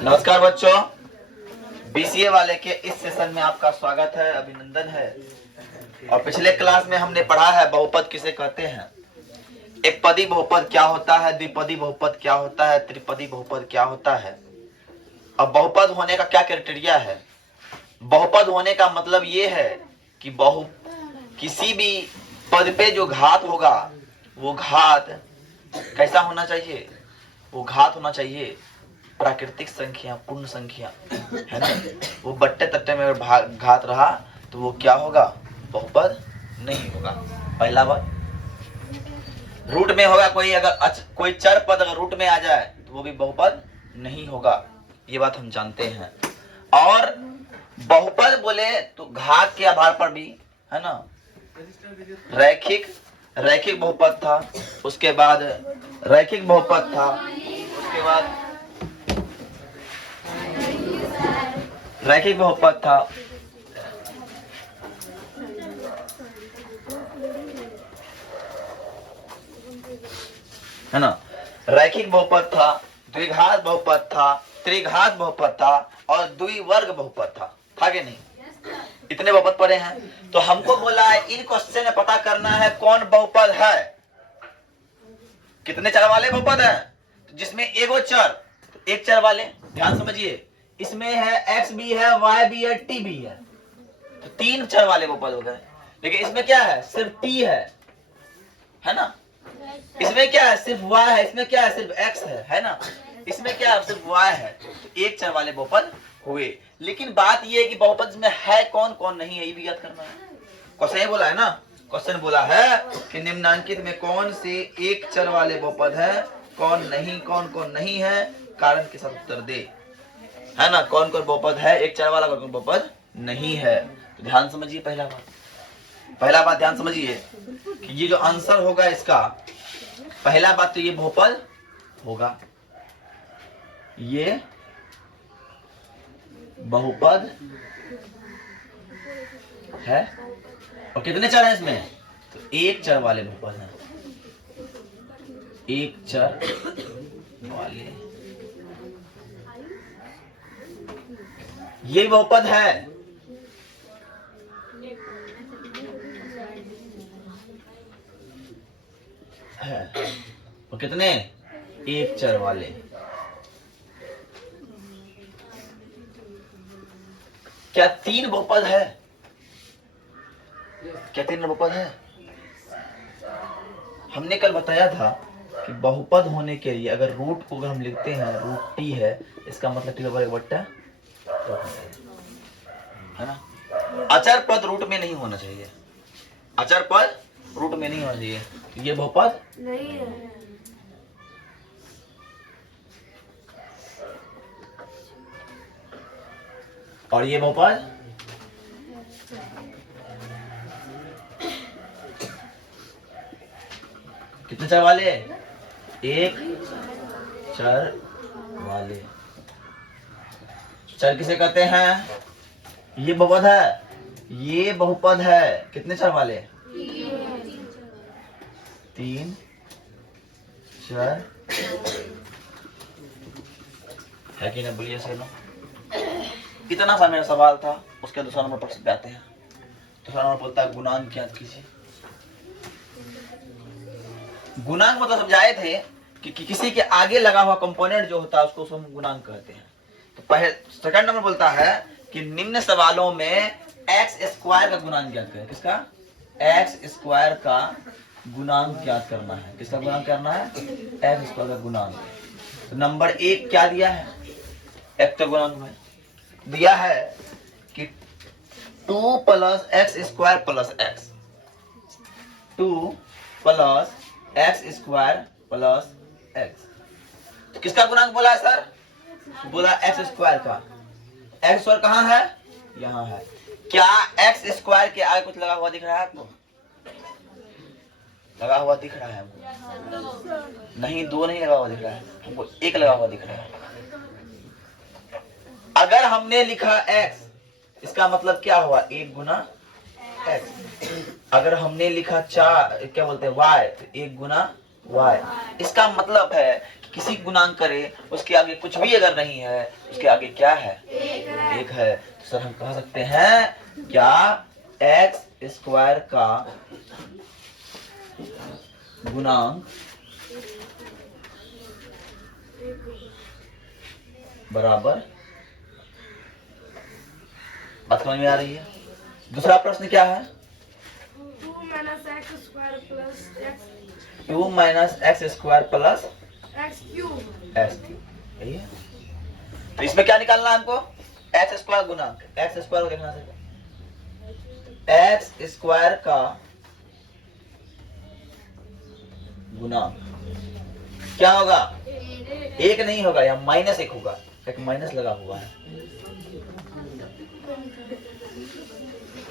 नमस्कार बच्चों, बीसीए वाले के इस सेशन में आपका स्वागत है, अभिनंदन है। और पिछले क्लास में हमने पढ़ा है बहुपद किसे कहते हैं, एक पदी बहुपद क्या होता है, द्विपदी बहुपद क्या होता है, त्रिपदी बहुपद क्या होता है। अब बहुपद होने का क्या क्राइटेरिया है। बहुपद होने का मतलब ये है कि किसी भी पद पे जो घात होगा वो घात कैसा होना चाहिए, वो घात होना चाहिए प्राकृतिक संख्या, पूर्ण संख्या, है ना। वो बट्टे तट्टे में अगर घात रहा तो वो क्या होगा, बहुपद नहीं होगा। पहला बात, रूट में होगा कोई, अगर कोई चर पद अगर रूट में आ जाए तो वो भी बहुपद नहीं होगा, ये बात हम जानते हैं। और बहुपद बोले तो घात के आधार पर भी, है ना, रैखिक बहुपद था, उसके बाद रैखिक बहुपद था, उसके बाद रैखिक बहुपद था, है ना, रैखिक बहुपद था, द्विघात बहुपद था, त्रिघात बहुपद था और द्विवर्ग बहुपद था कि नहीं। इतने बहुपद पढ़े हैं। तो हमको बोला है इन क्वेश्चन में पता करना है कौन बहुपद है, कितने चर वाले बहुपद है, जिसमें एगो चर, एक चर वाले, ध्यान समझिए, इसमें है एक्स भी है, वाई भी है, टी भी है, तो तीन चर वाले बहुपद हो गए। लेकिन इसमें क्या है, सिर्फ टी है ना। इसमें क्या है, सिर्फ y है, इसमें क्या है, सिर्फ x है ना। इसमें क्या है, सिर्फ y है, तो एक चर वाले बहुपद हुए। लेकिन बात ये है कि बहुपद में है कौन कौन नहीं है, ये भी याद करना है। क्वेश्चन बोला है ना, क्वेश्चन बोला है कि निम्नांकित में कौन से एक चर वाले बहुपद है, कौन कौन नहीं है, कारण के साथ उत्तर दे, है ना। कौन कौन बहुपद है एक चर वाला, कौन कौन बहुपद नहीं है। तो ध्यान समझिए, पहला बात ध्यान समझिए कि ये जो आंसर होगा इसका, पहला बात तो ये बहुपद होगा, ये बहुपद है। और कितने चर हैं इसमें, तो एक चर वाले बहुपद हैं, एक चर वाले, ये बहुपद है। और कितने, एक चर वाले। क्या तीन बहुपद है, क्या तीन बहुपद है। हमने कल बताया था कि बहुपद होने के लिए अगर रूट को अगर हम लिखते हैं, रूट टी है, इसका मतलब टी बराबर एक बट्टा है ना। अचर पद रूट में नहीं होना चाहिए, अचर पद रूट में नहीं होना चाहिए, ये बहुपद नहीं है। और ये बहुपद कितने चर वाले, एक चर वाले। चर किसे कहते हैं, ये बहुपद है, ये बहुपद है, कितने चर वाले, तीन चर है कि ना, बोलिए सर। इतना सा मेरा सवाल था, उसके दूसरा नंबर पर आते हैं। दूसरा नंबर बोलता है गुणांक ज्ञात कीजिए। गुणांक मतलब समझाए थे कि किसी के आगे लगा हुआ कंपोनेंट जो होता है उसको हम गुणांक कहते हैं। तो पहले सेकंड नंबर बोलता है कि निम्न सवालों में एक्स स्क्वायर का गुणांक ज्ञात करें। किसका, एक्स स्क्वायर का गुणांक ज्ञात करना है। किसका गुणांक करना है, एक्स स्क्वायर का गुणांक। तो नंबर एक क्या दिया है, एक्स का गुणांक में दिया है कि 2 plus x square plus x, 2 plus x square plus x. किसका गुणांक बोला है सर, बोला एक्स स्क्वायर का। एक्स स्क्वायर कहाँ है, यहाँ है। क्या एक्स स्क्वायर के आगे कुछ लगा हुआ दिख रहा है आपको, लगा हुआ दिख रहा है हमको, नहीं, दो नहीं लगा हुआ दिख रहा है हमको, एक लगा हुआ दिख रहा है। अगर हमने लिखा x, इसका मतलब क्या हुआ, एक गुना x। अगर हमने लिखा चार, क्या बोलते हैं y, तो एक गुना y। इसका मतलब है किसी गुणांक करे उसके आगे कुछ भी अगर नहीं है, उसके आगे क्या है? एक है। तो सर हम कह सकते हैं क्या एक्स स्क्वायर का गुणांक बराबर, बात समझ में आ रही है? दूसरा प्रश्न क्या है? 2 minus x square plus x 2 minus x square plus x cube x cube, यही है। तो इसमें क्या निकालना है हमको? एक्स स्क्वायर गुणांक, एक्स स्क्वायर को देखना है, एक्स स्क्वायर का गुणांक क्या होगा? एक नहीं होगा, यहाँ माइनस एक होगा, एक माइनस लगा हुआ है।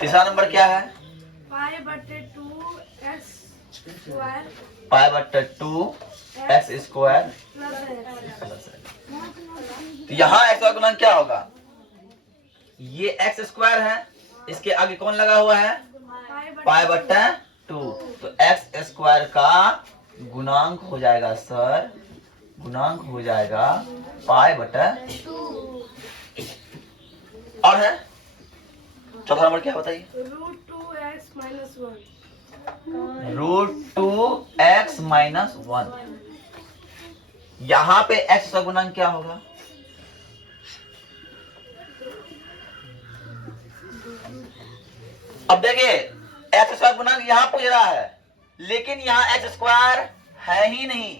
तीसरा नंबर क्या है? pi बटे 2 x square पाई बट्टा 2 एक्स स्क्वायर plus x तो यहाँ एक्स का गुणांक क्या होगा? ये एक्स स्क्वायर है, इसके आगे कौन लगा हुआ है? पाई बट्टा 2, तो एक्स स्क्वायर का गुणांक हो जाएगा सर, गुणांक हो जाएगा पाई बट्टा 2। और है चौथा नंबर क्या बताइए? root 2x minus 1 root 2x minus 1। यहाँ पे x का गुणांक क्या होगा? अब देखिए एक्स स्क्वायर गुणांक यहाँ पूछ रहा है, लेकिन यहाँ एक्स स्क्वायर है ही नहीं,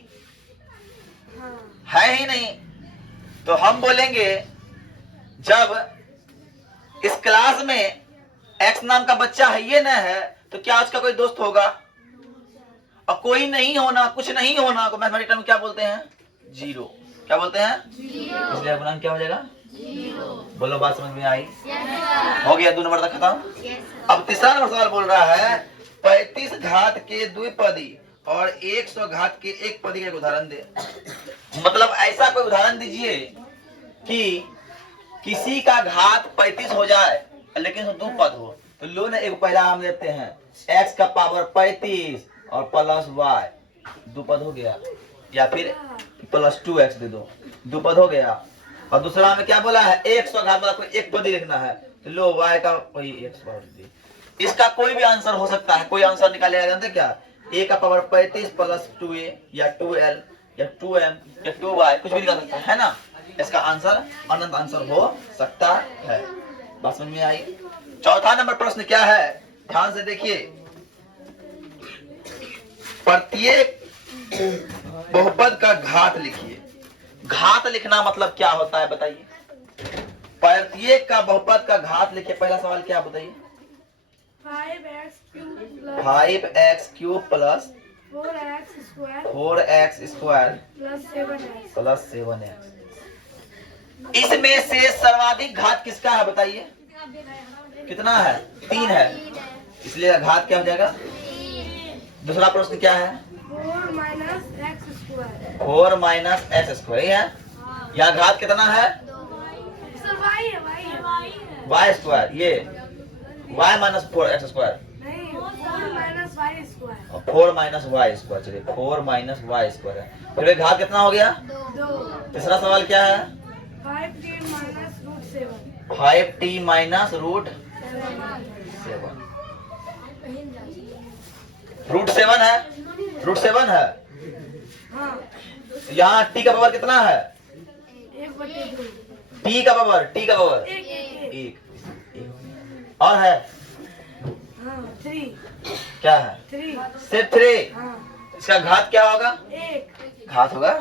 है ही नहीं। तो हम बोलेंगे जब इस क्लास में एक्स नाम का बच्चा है ये न है, तो क्या उसका कोई दोस्त होगा? और कोई नहीं होना, कुछ नहीं होना को मैथमेटिक्स में क्या बोलते हैं? जीरो। क्या बोलते हैं? इसलिए गुणांक क्या हो जाएगा? बोलो, बात समझ में आई? हो गया 2 नंबर तक खत्म। अब तीसरा नंबर सवाल बोल रहा है 35 घात के द्विपदी और 100 घात के एक पदी का एक उदाहरण दे। मतलब ऐसा कोई उदाहरण दीजिए कि किसी का घात 35 हो जाए लेकिन उसमें 2 पद हो। तो लो ना, एक पहला हम लेते हैं x का पावर 35 और प्लस y, 2 पद हो गया, या फिर प्लस 2x दे दो, 2 पद हो गया। और दूसरा में क्या बोला है? 100 घात वाला कोई एक पद ही लिखना है, तो लो y का वही x पावर दी। इसका कोई भी आंसर हो सकता है, कोई आंसर निकालेगा। जानते क्या? a का पावर 35 प्लस 2a या 2l या 2m या 2y, कुछ भी निकाल सकता है ना। इसका आंसर अनंत आंसर हो सकता है। बात समझ में आई? चौथा नंबर प्रश्न क्या है? ध्यान से देखिए, प्रत्येक बहुपद का घात लिखिए। घात लिखना मतलब क्या होता है बताइए? प्रत्येक का बहुपद का घात लिखिए। पहला सवाल क्या बताइए? 5x cube plus 4x square plus 7x। इसमें से सर्वाधिक घात किसका है बताइए? कितना है? 3 है, इसलिए घात क्या हो जाएगा? दूसरा प्रश्न क्या है? 4 minus x square 4 minus x square है। यहाँ घात कितना है? सर y है वाई स्क्वायर, ये y माइनस 4 एक्स स्क्वायर, नहीं 4 minus y square 4 minus y square, चलिए 4 माइनस वाई स्क्वायर है। फिर घात कितना हो गया? 2 तीसरा सवाल क्या है? 5t minus root 7 5t minus root 7। Root 7 है, रूट 7 है। हाँ यहाँ t का पावर कितना है? 1/2 t का पावर 1 1। और है हाँ 3 क्या है? 3 सिर्फ 3। हाँ इसका घात क्या होगा? 1 घात होगा,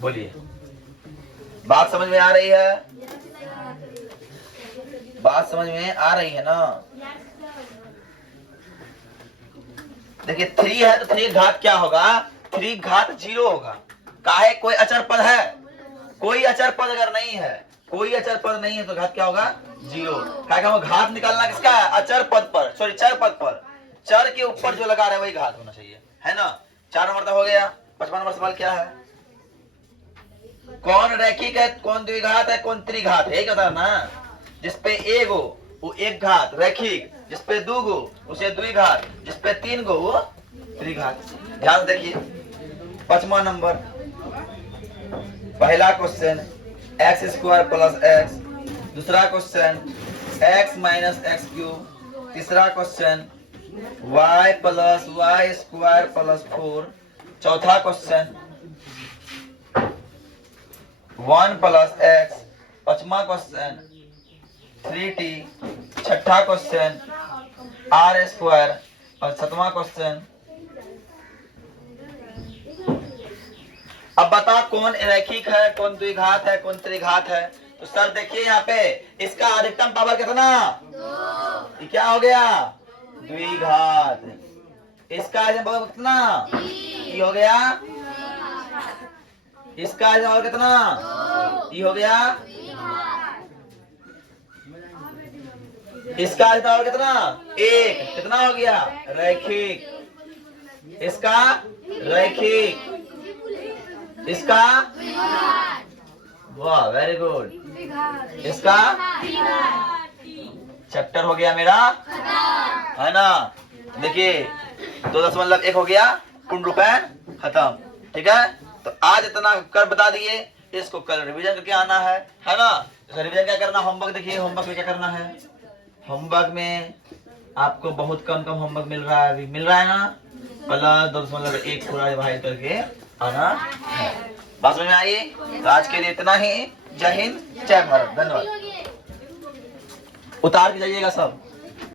बोलिए। बात समझ में आ रही है? बात समझ में आ रही है ना? देखिए 3 है तो 3 घात क्या होगा? 3 घात 0 होगा। काहे? कोई अचर पद है? कोई अचर पद अगर नहीं है, कोई अचर पद नहीं है तो घात क्या होगा? 0। क्या हम घात निकालना किसका है? अचर पद पर, सॉरी चर पद पर। चर के ऊपर जो लगा रहे वही घात होना चाहिए, है ना। 4 नंबर तक हो गया। 5वां नंबर सवाल क्या है? कौन रैखिक है, कौन द्विघात है, कौन त्रिघात है? एक बता ना। जिसपे एक गो वो एक घात रैखिक, जिसपे 2 गो उसे द्विघात, जिसपे 3 गो वो त्रिघात। ध्यान से देखिए 5वां नंबर, पहला question x square plus x, दूसरा question x minus x cube, तीसरा question y plus y square plus 4, चौथा क्वेश्चन 1 प्लस एक्स, पांचवा क्वेश्चन 3t, छठा क्वेश्चन आर स्क्वायर और सातवां क्वेश्चन। अब बता कौन रैखिक है, कौन द्विघात है, कौन त्रिघात है। तो सर देखिए यहाँ पे इसका अधिकतम पावर कितना, 2। ये क्या हो गया, द्विघात। इसका अधिकतम पावर कितना, ये हो गया। इसका अधिकतम पावर कितना, ये हो गया। इसका अधिकतम पावर कितना, 1। कितना हो गया, रैखिक। इसका रैखिक, इसका वाह वेरी गुड, इसका चैप्टर हो गया मेरा, है ना। देखिए 2.1 हो गया, पूर्ण रूपेण खत्म। ठीक है, तो आज इतना कर बता दिए, इसको कल रिवीजन करके आना है ना। तो रिवीजन क्या करना, होमवर्क देखिए, होमवर्क में क्या करना है। होमवर्क में आपको बहुत कम होमवर्क मिल रहा है, अभी मिल रहा है ना। प्लस 2.1 पूरा डिवाइड करके आना है। बात समझ में आई। तो आज के लिए इतना ही। जय हिंद, जय भारत, धन्यवाद। उतार के जाइएगा सब।